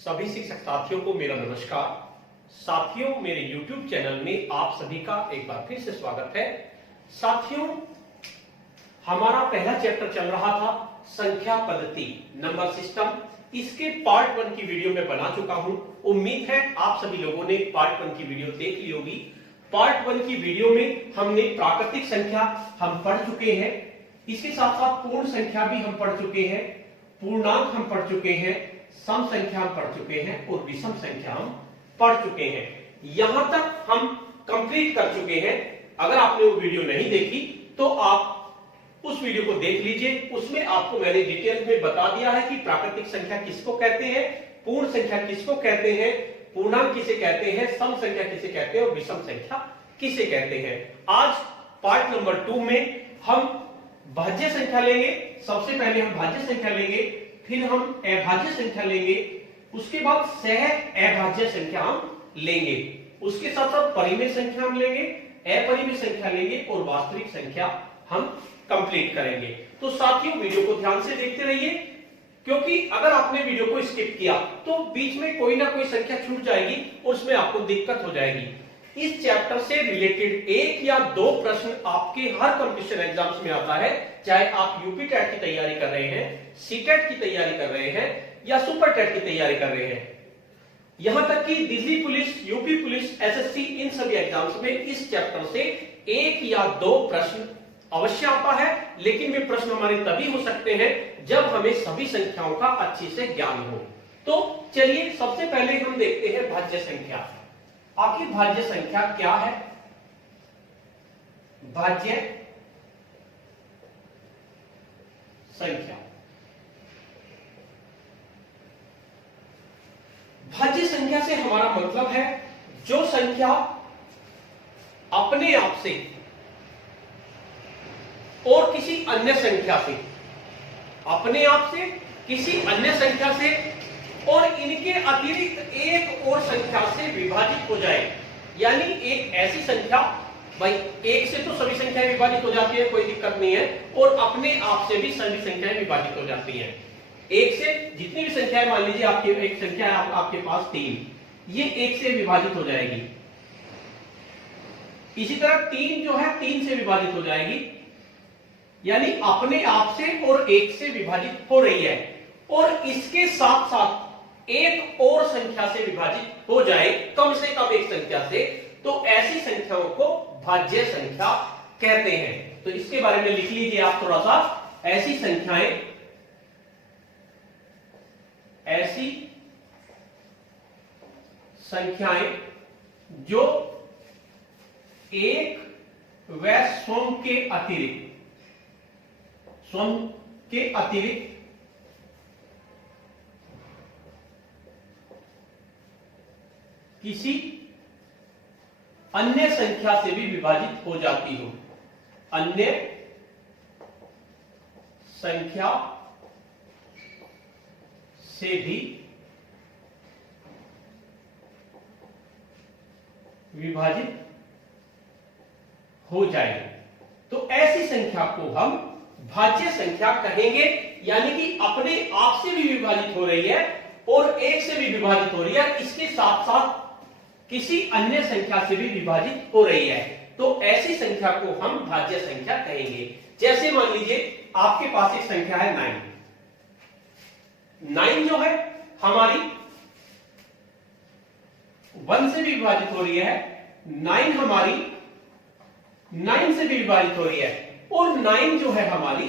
सभी शिक्षक साथियों को मेरा नमस्कार। साथियों, मेरे YouTube चैनल में आप सभी का एक बार फिर से स्वागत है। साथियों, हमारा पहला चैप्टर चल रहा था संख्या पद्धति, नंबर सिस्टम। इसके पार्ट 1 की वीडियो मैं बना चुका हूं। उम्मीद है आप सभी लोगों ने पार्ट 1 की वीडियो देख ली होगी। पार्ट 1 की वीडियो में हमने प्राकृतिक संख्या हम पढ़ चुके हैं, इसके साथ साथ पूर्ण संख्या भी हम पढ़ चुके हैं, पूर्णांक हम पढ़ चुके हैं, सम संख्या हम पढ़ चुके हैं और विषम संख्या हम पढ़ चुके हैं। यहां तक हम कंप्लीट कर चुके हैं। अगर आपने वो वीडियो नहीं देखी तो आप उस वीडियो को देख लीजिए। उसमें आपको मैंने डिटेल में बता दिया है कि प्राकृतिक संख्या किसको कहते हैं, पूर्ण संख्या किसको कहते हैं, पूर्णांक किसे कहते हैं, सम संख्या किसे कहते हैं और विषम संख्या किसे कहते हैं। आज पार्ट नंबर 2 में हम भाज्य संख्या लेंगे। सबसे पहले हम भाज्य संख्या लेंगे, फिर हम अभाज्य संख्या लेंगे, उसके बाद सह अभाज्य संख्या हम लेंगे, उसके साथ साथ परिमेय संख्या हम लेंगे, अपरिमेय संख्या लेंगे और वास्तविक संख्या हम कंप्लीट करेंगे। तो साथियों, वीडियो को ध्यान से देखते रहिए, क्योंकि अगर आपने वीडियो को स्किप किया तो बीच में कोई ना कोई संख्या छूट जाएगी और उसमें आपको दिक्कत हो जाएगी। इस चैप्टर से रिलेटेड 1 या 2 प्रश्न आपके हर कंपटीशन एग्जाम्स में आता है, चाहे आप यूपी टेट की तैयारी कर रहे हैं, सीटेट की तैयारी कर रहे हैं या सुपर टेट की तैयारी कर रहे हैं। यहां तक कि Delhi police, UP police, SSC, इन सभी एग्जाम्स में इस चैप्टर से 1 या 2 प्रश्न अवश्य आता है। लेकिन वे प्रश्न हमारे तभी हो सकते हैं जब हमें सभी संख्याओं का अच्छे से ज्ञान हो। तो चलिए सबसे पहले हम देखते हैं भाज्य संख्या। आखिर भाज्य संख्या क्या है? भाज्य संख्या, भाज्य संख्या से हमारा मतलब है जो संख्या अपने आप से और किसी अन्य संख्या से, अपने आप से, किसी अन्य संख्या से और इनके अतिरिक्त एक और संख्या से विभाजित हो जाए। यानी एक ऐसी संख्या, भाई एक से तो सभी संख्याएं विभाजित हो जाती है, कोई दिक्कत नहीं है, और अपने आप से भी सभी संख्याएं विभाजित हो जाती हैं। एक से जितनी भी संख्याएं, मान लीजिए आपकी एक संख्या है आपके पास 3, ये 1 से विभाजित हो जाएगी। इसी तरह 3 जो है 3 से विभाजित हो जाएगी, यानी अपने आप से और 1 से विभाजित हो रही है। और इसके साथ साथ एक और संख्या से विभाजित हो जाए, कम से कम एक संख्या से, तो ऐसी संख्याओं को भाज्य संख्या कहते हैं। तो इसके बारे में लिख लीजिए आप थोड़ा सा। ऐसी संख्याएं, ऐसी संख्याएं जो एक व स्वयं के अतिरिक्त, स्वयं के अतिरिक्त किसी अन्य संख्या से भी विभाजित हो जाती हो, अन्य संख्या से भी विभाजित हो जाए, तो ऐसी संख्या को हम भाज्य संख्या कहेंगे। यानी कि अपने आप से भी विभाजित हो रही है और 1 से भी विभाजित हो रही है, इसके साथ साथ किसी अन्य संख्या से भी विभाजित हो रही है, तो ऐसी संख्या को हम भाज्य संख्या कहेंगे। जैसे मान लीजिए आपके पास एक संख्या है 9। 9 जो है हमारी 1 से भी विभाजित हो रही है, 9 हमारी 9 से भी विभाजित हो रही है, और 9 जो है हमारी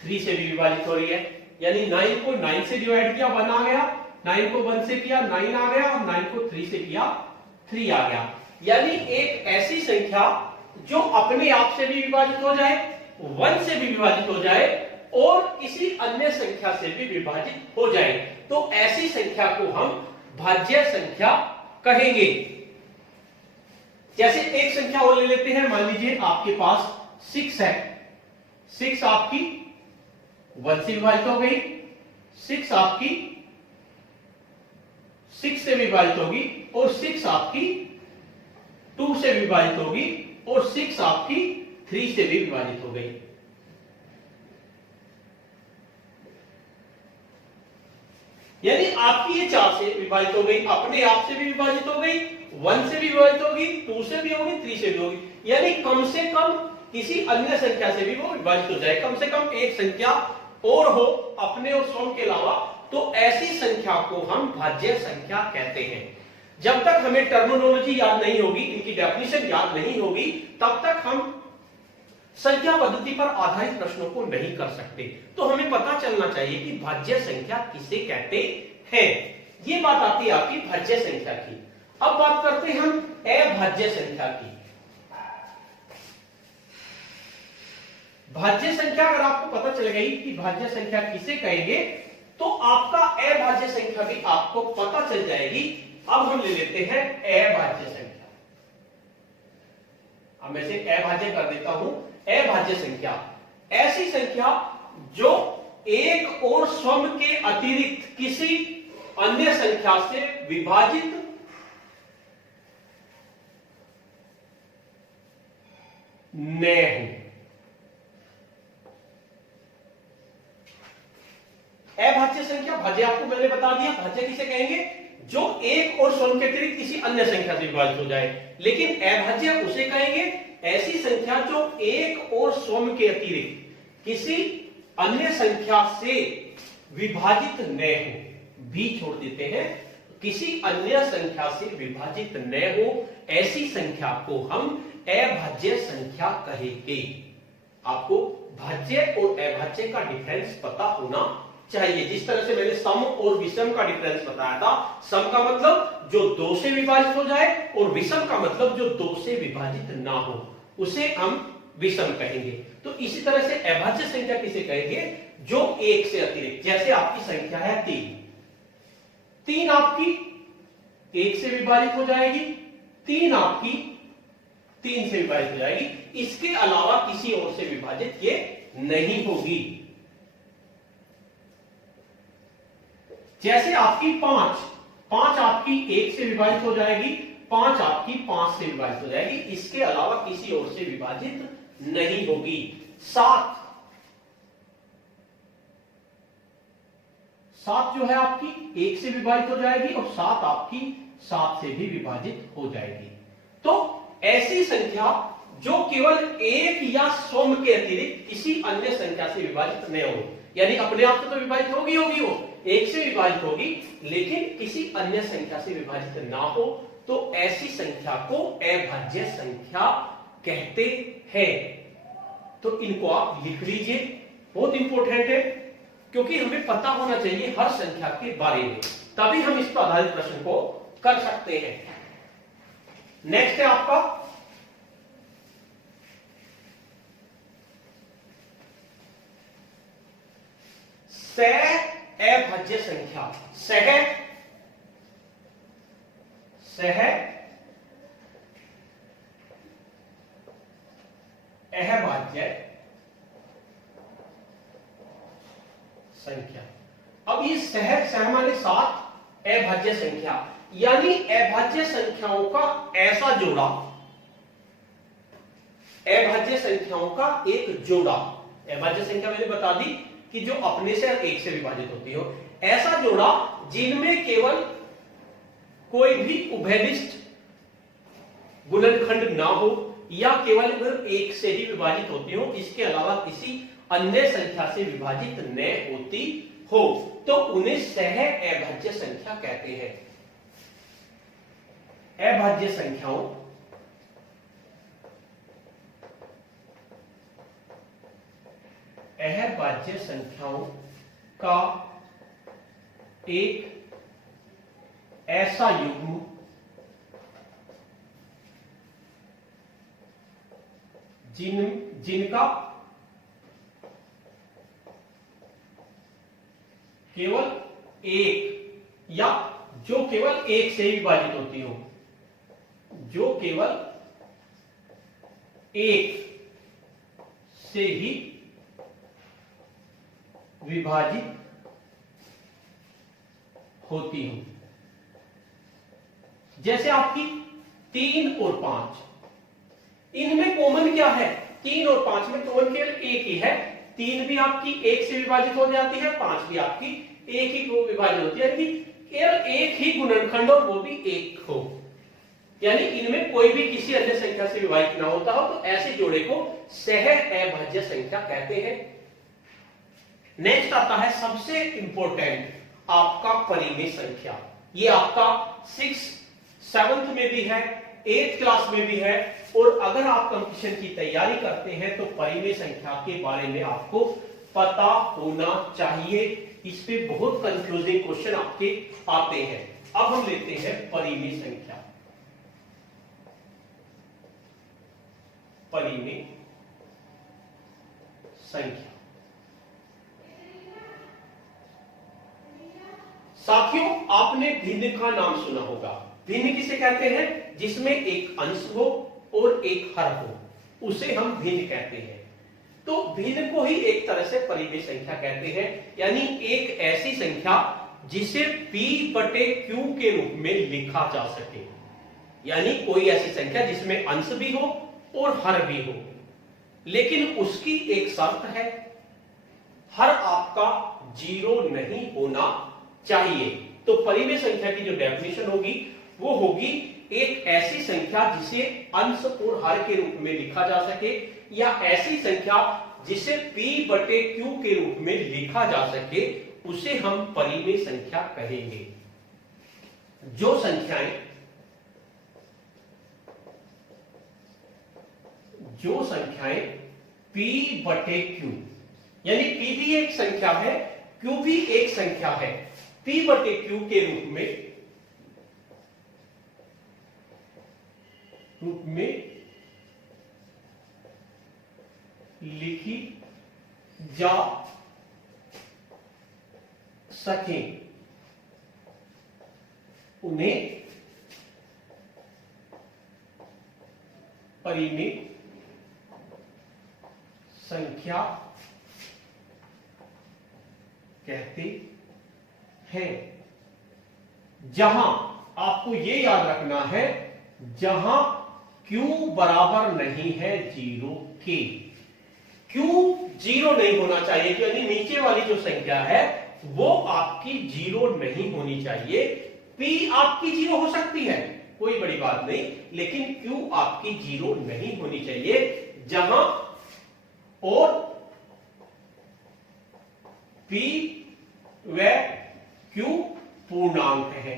3 से भी विभाजित हो रही है। यानी 9 को 9 से डिवाइड किया 1 आ गया, 9 को 1 से किया 9 आ गया, और 9 को 3 से किया 3 आ गया। यानी एक ऐसी संख्या जो अपने आप से भी विभाजित हो जाए, 1 से भी विभाजित हो जाए और किसी अन्य संख्या से भी विभाजित हो जाए, तो ऐसी संख्या को हम भाज्य संख्या कहेंगे। जैसे एक संख्या और ले लेते हैं, मान लीजिए आपके पास 6 है। 6 आपकी 1 से विभाजित हो गई, 6 आपकी 6 से विभाजित होगी, और 6 आपकी 2 से विभाजित होगी, और 6 आपकी 3 से भी विभाजित हो गई। यानी आपकी ये 4 से विभाजित हो गई, अपने आप से भी विभाजित हो गई, 1 से भी विभाजित होगी, 2 से भी होगी, 3 से भी होगी। यानी कम से कम किसी अन्य संख्या से भी वो विभाजित हो जाए, कम से कम एक संख्या और हो अपने और स्वयं के अलावा, तो ऐसी संख्या को हम भाज्य संख्या कहते हैं। जब तक हमें टर्मिनोलॉजी याद नहीं होगी, इनकी डेफिनेशन याद नहीं होगी, तब तक हम संख्या पद्धति पर आधारित प्रश्नों को नहीं कर सकते। तो हमें पता चलना चाहिए कि भाज्य संख्या किसे कहते हैं। ये बात आती है आपकी भाज्य संख्या की। अब बात करते हैं हम अभाज्य संख्या की। भाज्य संख्या अगर आपको पता चल गई कि भाज्य संख्या किसे कहेंगे, तो आपका अभाज्य संख्या भी आपको पता चल जाएगी। अब हम ले लेते हैं अभाज्य संख्या। अब मैं इसे अभाज्य कर देता हूं। अभाज्य संख्या ऐसी संख्या जो एक और स्वयं के अतिरिक्त किसी अन्य संख्या से विभाजित न हो। अभाज्य संख्या, भाज्य आपको मैंने बता दिया, भाज्य किसे कहेंगे, जो एक और स्वयं के अतिरिक्त किसी अन्य संख्या से विभाजित हो जाए। लेकिन अभाज्य उसे कहेंगे ऐसी संख्या जो एक और स्वयं के अतिरिक्त किसी अन्य संख्या से विभाजित न हो। भी छोड़ देते हैं, किसी अन्य संख्या से विभाजित न हो, ऐसी संख्या को हम अभाज्य संख्या कहेंगे। आपको भाज्य और अभाज्य का डिफरेंस पता होना चाहिए। जिस तरह से मैंने सम और विषम का डिफरेंस बताया था, सम का मतलब जो 2 से विभाजित हो जाए और विषम का मतलब जो 2 से विभाजित ना हो, उसे हम विषम कहेंगे। तो इसी तरह से अभाज्य संख्या किसे कहेंगे, जो 1 से अतिरिक्त, जैसे आपकी संख्या है 3 आपकी 1 से विभाजित हो जाएगी, 3 आपकी 3 से विभाजित हो जाएगी, इसके अलावा किसी और से विभाजित ये नहीं होगी। जैसे आपकी 5 आपकी 1 से विभाजित हो जाएगी, 5 आपकी 5 से विभाजित हो जाएगी, इसके अलावा किसी और से विभाजित नहीं होगी। 7 जो है आपकी 1 से विभाजित हो जाएगी और 7 आपकी 7 से भी विभाजित हो जाएगी। तो ऐसी संख्या जो केवल एक या स्वयं के अतिरिक्त किसी अन्य संख्या से विभाजित न हो, यानी अपने आप से तो विभाजित होगी वो 1 से विभाजित होगी, लेकिन किसी अन्य संख्या से विभाजित ना हो, तो ऐसी संख्या को अभाज्य संख्या कहते हैं। तो इनको आप लिख लीजिए, बहुत इंपॉर्टेंट है, क्योंकि हमें पता होना चाहिए हर संख्या के बारे में, तभी हम इस पर आधारित प्रश्न को कर सकते हैं। नेक्स्ट है आपका सहअभाज्य संख्या। सहअभाज्य संख्या। अब ये सह माने 7 अभाज्य संख्या, यानी अभाज्य संख्याओं का ऐसा जोड़ा, अभाज्य संख्याओं का एक जोड़ा। अभाज्य संख्या मैंने बता दी कि जो अपने से 1 से विभाजित होती हो, ऐसा जोड़ा जिनमें केवल कोई भी उभयनिष्ठ गुणनखंड ना हो या केवल 1 से ही विभाजित होती हो, इसके अलावा किसी अन्य संख्या से विभाजित न होती हो, तो उन्हें सहअभाज्य संख्या कहते हैं। अभाज्य संख्याओं अभाज्य संख्याओं का एक ऐसा युग्म जिनका केवल एक या जो केवल 1 से ही विभाजित होती हो, जो केवल 1 से ही विभाजित होती हो। जैसे आपकी 3 और 5, इनमें कॉमन क्या है, 3 और 5 में कॉमन केवल एक ही है, 3 भी आपकी 1 से विभाजित हो जाती है, 5 भी आपकी 1 ही को विभाजित होती है, कि केवल एक ही गुणनखंड और वो भी 1 हो, यानी इनमें कोई भी किसी अन्य संख्या से विभाजित ना होता हो, तो ऐसे जोड़े को सह अभाज्य संख्या कहते हैं। नेक्स्ट आता है सबसे इंपॉर्टेंट आपका परिमेय संख्या। ये आपका 6th 7th में भी है, 8th क्लास में भी है, और अगर आप कंपटीशन की तैयारी करते हैं तो परिमेय संख्या के बारे में आपको पता होना चाहिए। इस पे बहुत कंफ्यूजिंग क्वेश्चन आपके आते हैं। अब हम लेते हैं परिमेय संख्या। परिमेय संख्या साथियों, आपने भिन्न का नाम सुना होगा। भिन्न किसे कहते हैं? जिसमें एक अंश हो और एक हर हो, उसे हम भिन्न कहते हैं। तो भिन्न को ही एक तरह से परिमेय संख्या कहते हैं, यानी एक ऐसी संख्या जिसे p बटे q के रूप में लिखा जा सके, यानी कोई ऐसी संख्या जिसमें अंश भी हो और हर भी हो, लेकिन उसकी एक शर्त है, हर आपका 0 नहीं होना चाहिए। तो परिमेय संख्या की जो डेफिनेशन होगी वो होगी एक ऐसी संख्या जिसे अंश और हर के रूप में लिखा जा सके, या ऐसी संख्या जिसे p बटे q के रूप में लिखा जा सके, उसे हम परिमेय संख्या कहेंगे। जो संख्याएं p बटे q, यानी p भी एक संख्या है, q भी एक संख्या है, p बटे q के रूप में लिखी जा सके, उन्हें परिमेय संख्या कहते हैं। जहां आपको ये याद रखना है, जहां q बराबर नहीं है 0 के, q 0 नहीं होना चाहिए, यानी नीचे वाली जो संख्या है वो आपकी 0 नहीं होनी चाहिए। p आपकी 0 हो सकती है, कोई बड़ी बात नहीं, लेकिन q आपकी 0 नहीं होनी चाहिए। जहां और p व q पूर्णांक है,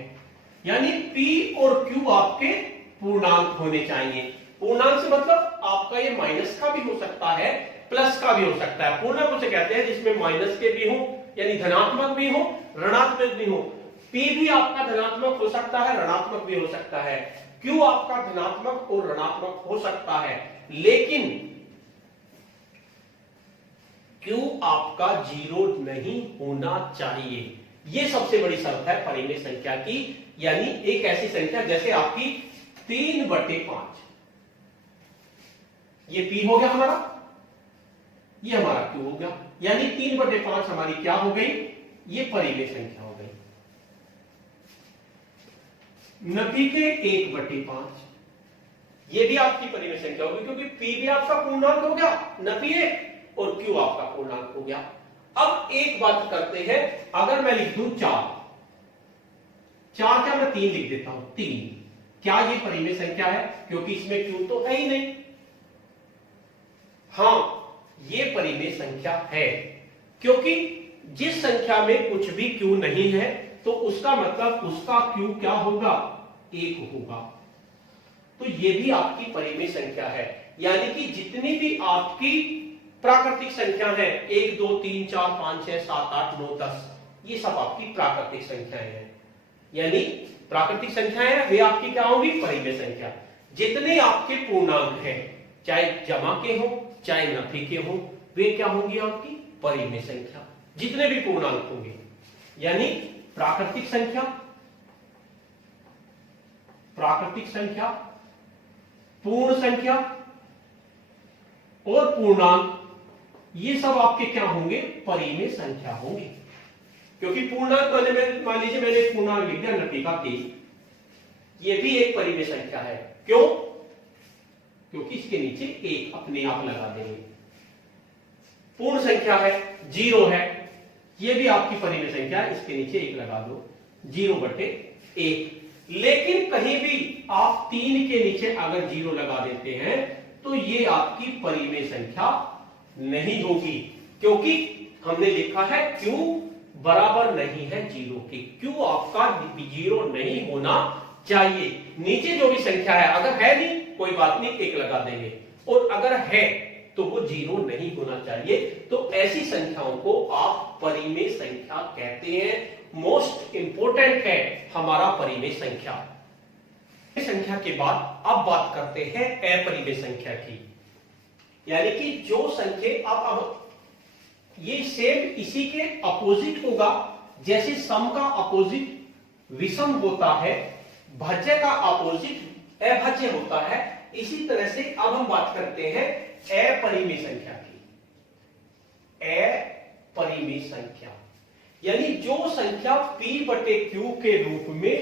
यानी p और q आपके पूर्णांक होने चाहिए। पूर्णांक से मतलब आपका ये माइनस का भी हो सकता है, प्लस का भी हो सकता है। पूर्णांक उसे कहते हैं जिसमें माइनस के भी हो, यानी धनात्मक भी हो, ऋणात्मक भी हो। p भी आपका धनात्मक हो सकता है, ऋणात्मक भी हो सकता है। q आपका धनात्मक और ऋणात्मक हो सकता है, लेकिन q आपका 0 नहीं होना चाहिए। ये सबसे बड़ी शर्त है परिमेय संख्या की, यानी एक ऐसी संख्या जैसे आपकी 3 बटे 5, ये p हो गया हमारा, ये हमारा q हो गया, यानी 3 बटे 5 हमारी क्या हो गई? ये परिमेय संख्या हो गई। नपी के 1 बटे 5, ये भी आपकी परिमेय संख्या होगी, क्योंकि p भी आपका पूर्णांक हो गया, नपी 1, और q आपका पूर्णांक हो गया। अब एक बात करते हैं, अगर मैं लिख दूं 4 क्या मैं 3 लिख देता हूं, 3, क्या ये परिमेय संख्या है? क्योंकि इसमें q तो है ही नहीं। हां, ये परिमेय संख्या है, क्योंकि जिस संख्या में कुछ भी q नहीं है तो उसका मतलब उसका q क्या होगा? 1 होगा। तो ये भी आपकी परिमेय संख्या है, यानी कि जितनी भी आपकी प्राकृतिक संख्या है, 1 2 3 4 5 6 7 8 9 10, ये सब आपकी प्राकृतिक संख्याएं हैं। यानी प्राकृतिक संख्याएं वे आपकी क्या होंगी? परिमेय संख्या। जितने आपके पूर्णांक हैं, चाहे जमा के हो चाहे नफी के हो, वे क्या होंगी? आपकी परिमेय संख्या। जितने भी पूर्णांक होंगे, यानी प्राकृतिक संख्या, पूर्ण संख्या और पूर्णांक, ये सब आपके क्या होंगे? परिमेय संख्या होंगे। क्योंकि पूर्णांक मान लीजिए मैंने एक पूर्णांक लिख दिया नपी का k, ये भी एक परिमेय संख्या है। क्यों? क्योंकि इसके नीचे 1 अपने आप लगा देंगे। पूर्ण संख्या है, 0 है, ये भी आपकी परिमेय संख्या है, इसके नीचे 1 लगा दो, 0/1। लेकिन कहीं भी आप 3 के नीचे अगर 0 लगा देते हैं तो ये आपकी परिमेय संख्या नहीं होगी, क्योंकि हमने लिखा है q बराबर नहीं है 0 के। q आपका 0 नहीं होना चाहिए। नीचे जो भी संख्या है, अगर है नहीं कोई बात नहीं, 1 लगा देंगे, और अगर है तो वो 0 नहीं होना चाहिए। तो ऐसी संख्याओं को आप परिमेय संख्या कहते हैं। मोस्ट इंपोर्टेंट है हमारा परिमेय संख्या। संख्या के बाद अब बात करते हैं अपरिमेय संख्या की, यानी कि जो संख्या अब ये सेम इसी के अपोजिट होगा। जैसे सम का अपोजिट विषम होता है, भाज्य का अपोजिट अभाज्य होता है, इसी तरह से अब हम बात करते हैं अपरिमेय संख्या की। अपरिमेय संख्या यानी जो संख्या p/q के रूप में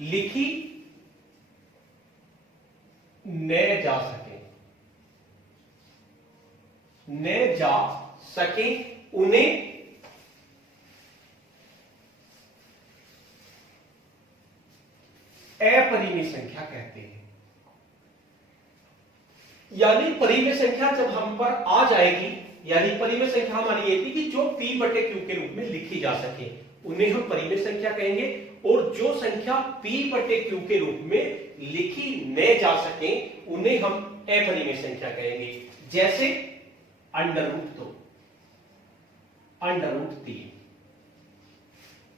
लिखी न जा सके उन्हें अपरिमेय संख्या कहते हैं। यानी परिमेय संख्या जब हम पर आ जाएगी, यानी परिमेय संख्या हमारी ये थी कि जो p/q के रूप में लिखी जा सके उन्हें हम परिमेय संख्या कहेंगे, और जो संख्या p/q के रूप में लिखी न जा सके उन्हें हम अपरिमेय संख्या कहेंगे। जैसे √2, √3,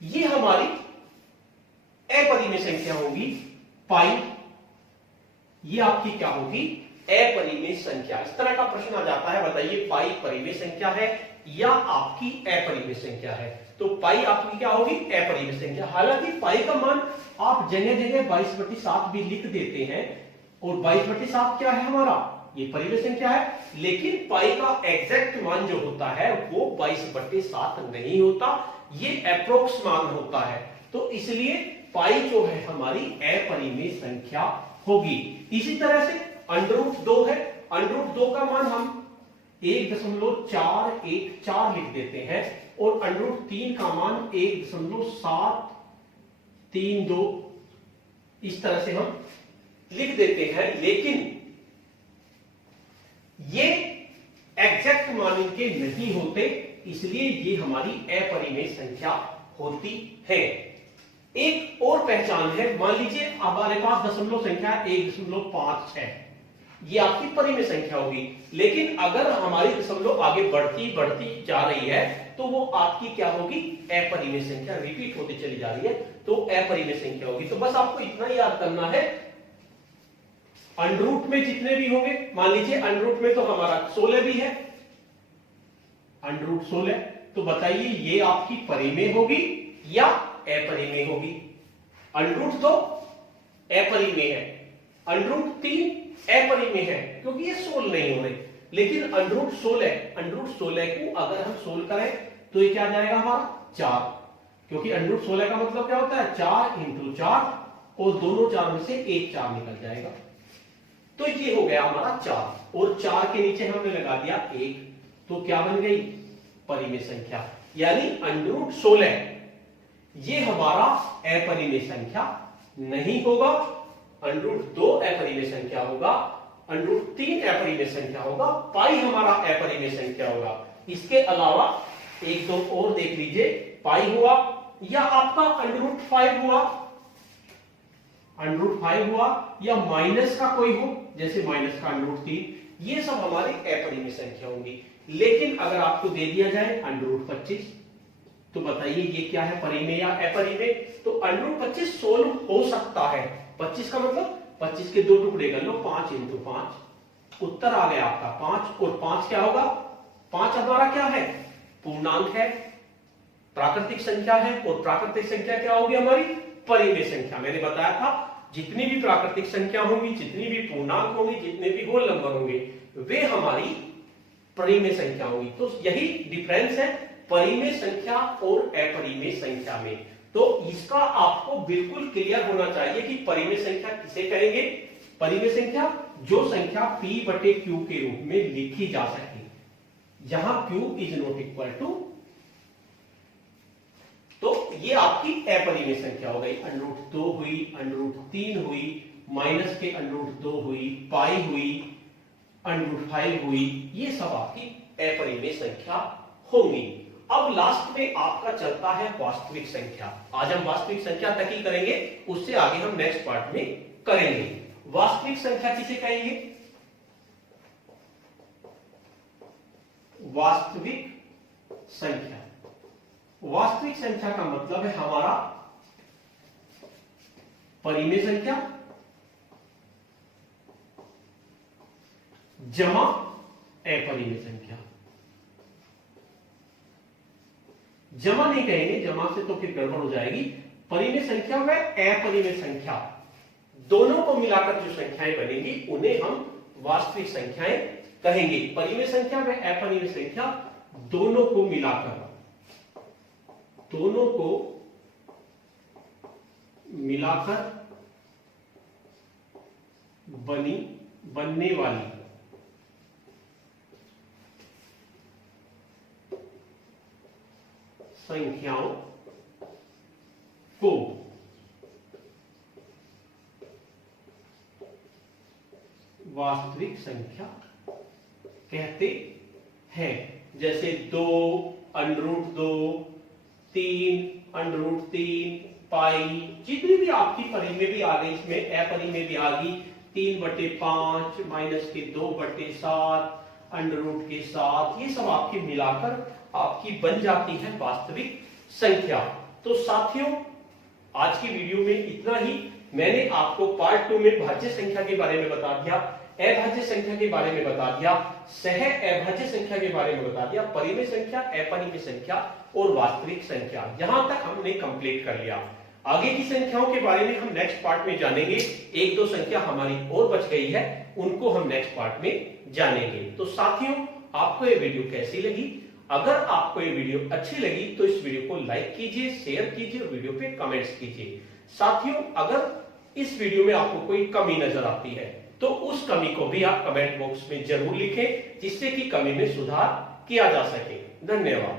ये हमारी अपरिमेय संख्या होगी। पाई, ये आपकी क्या होगी? अपरिमेय संख्या। इस तरह का प्रश्न आ जाता है, बताइए पाई परिमेय संख्या है या आपकी अपरिमेय संख्या है? तो पाई आपकी क्या होगी? अपरिमेय संख्या। हालांकि पाई का मान आप जगह जगह 22/7 भी लिख देते हैं, और 22/7 क्या है हमारा? ये परिमेय संख्या है। लेकिन पाई का एग्जैक्ट मान जो होता है वो 22/7 नहीं होता, ये अप्रोक्स मान होता है। तो इसलिए पाई जो है हमारी अपरिमेय संख्या होगी। इसी तरह से √2 है, √2 का मान हम 1.414 लिख देते हैं, और √3 का मान 1.732 इस तरह से हम लिख देते हैं। लेकिन ये एग्जैक्ट मान इनके नहीं होते, इसलिए ये हमारी अपरिमेय संख्या होती है। एक और पहचान है, मान लीजिए हमारे पास दशमलव संख्या 1.5 है, ये आपकी परिमेय संख्या होगी। लेकिन अगर हमारी दशमलव आगे बढ़ती बढ़ती जा रही है तो वो आपकी क्या होगी? अपरिमेय संख्या, रिपीट होती चली जा रही है तो अपरिमेय संख्या होगी। तो बस आपको इतना याद करना है, अंडरूट में जितने भी होंगे, मान लीजिए अंडरूट में तो हमारा 16 भी है, √16, तो बताइए ये आपकी परिमेय होगी या अपरिमेय होगी? √2 अपरिमेय है, √3 अपरिमेय है क्योंकि ये सोल्व नहीं हो रहे। लेकिन √16 को अगर हम सोल्व करें तो ये क्या आ जाएगा हमारा? 4, क्योंकि √16 का मतलब क्या होता है? 4 × 4, और दोनों 4 में से एक 4 निकल जाएगा। तो ये हो गया हमारा 4, और 4 के नीचे हमने लगा दिया 1, तो क्या बन गई? परिमेय संख्या। यानी √16 ये हमारा अपरिमेय संख्या नहीं होगा, √2 अपरिमेय संख्या होगा, √3 अपरिमेय संख्या होगा, पाई हमारा अपरिमेय संख्या होगा। इसके अलावा एक दो और देख लीजिए, पाई हुआ या आपका √5 हुआ, √5 हुआ, या माइनस का कोई हो, जैसे माइनस का √3, ये सब हमारी अपरिमेय संख्या होंगी। लेकिन अगर आपको दे दिया जाए √25, तो बताइए ये क्या है? परिमेय या अपरिमेय? तो √25 सोल्व हो सकता है। 25 का मतलब 25 के 2 टुकड़े कर लो, 5 × 5, उत्तर आ गया आपका 5। और 5 क्या होगा? 5 हमारा क्या है? पूर्णांक है, प्राकृतिक संख्या है, और प्राकृतिक संख्या क्या होगी हमारी? परिमेय संख्या। मैंने बताया था जितनी भी प्राकृतिक संख्या होंगी, जितनी भी पूर्णांक होंगी, जितने भी होल नंबर होंगे, वे हमारी परिमेय संख्या होगी। तो यही डिफरेंस है परिमेय संख्या और अपरिमेय संख्या में। तो इसका आपको बिल्कुल क्लियर होना चाहिए कि परिमेय संख्या किसे कहेंगे? परिमेय संख्या जो संख्या p/q के रूप में लिखी जा सके, जहां Q is not equal to, तो ये आपकी अपरिमेय संख्या हो गई। √2 हुई, √3 हुई, माइनस के √2 हुई, पाई हुई, √5 हुई, ये सब आपकी अपरिमेय संख्या होंगी। अब लास्ट में आपका चलता है वास्तविक संख्या। आज हम वास्तविक संख्या तक ही करेंगे, उससे आगे हम नेक्स्ट पार्ट में करेंगे। वास्तविक संख्या किसे कहेंगे? वास्तविक संख्या, वास्तविक संख्या का मतलब है हमारा परिमेय संख्या जमा अपरिमेय संख्या। जमा नहीं कहेंगे, जमा से तो फिर गड़बड़ हो जाएगी। परिमेय संख्या व अपरिमेय संख्या दोनों को मिलाकर जो संख्याएं बनेंगी उन्हें हम वास्तविक संख्याएं कहेंगे। परिमेय संख्या व अपरिमेय संख्या दोनों को मिलाकर, दोनों को मिलाकर बनने वाली संख्याओं को वास्तविक संख्या कहते हैं। जैसे 2, √2, 3, √3, पाई, जितनी भी आपकी परिमेय भी आ गई, इसमें अपरिमेय भी आ गई, 3/5, माइनस के 2/7, √ के 7, ये सब आपकी मिलाकर आपकी बन जाती है वास्तविक संख्या। तो साथियों, आज की वीडियो में इतना ही। मैंने आपको पार्ट 2 में भाज्य संख्या के बारे में बता दिया, अभाज्य संख्या के बारे में बता दिया, सह अभाज्य संख्या के बारे में बता दिया, परिमेय संख्या, अपरिमेय संख्या और वास्तविक संख्या। यहां तक हमने कंप्लीट कर लिया। आगे की संख्याओं के बारे में हम नेक्स्ट पार्ट में जानेंगे। 1-2 संख्या हमारी और बच गई है, उनको हम नेक्स्ट पार्ट में जानेंगे। तो साथियों, आपको ये वीडियो कैसी लगी? अगर आपको ये वीडियो अच्छी लगी तो इस वीडियो को लाइक कीजिए, शेयर कीजिए और वीडियो पे कमेंट्स कीजिए। साथियों, अगर इस वीडियो में आपको कोई कमी नजर आती है तो उस कमी को भी आप कमेंट बॉक्स में जरूर लिखें, जिससे कि कमी में सुधार किया जा सके। धन्यवाद।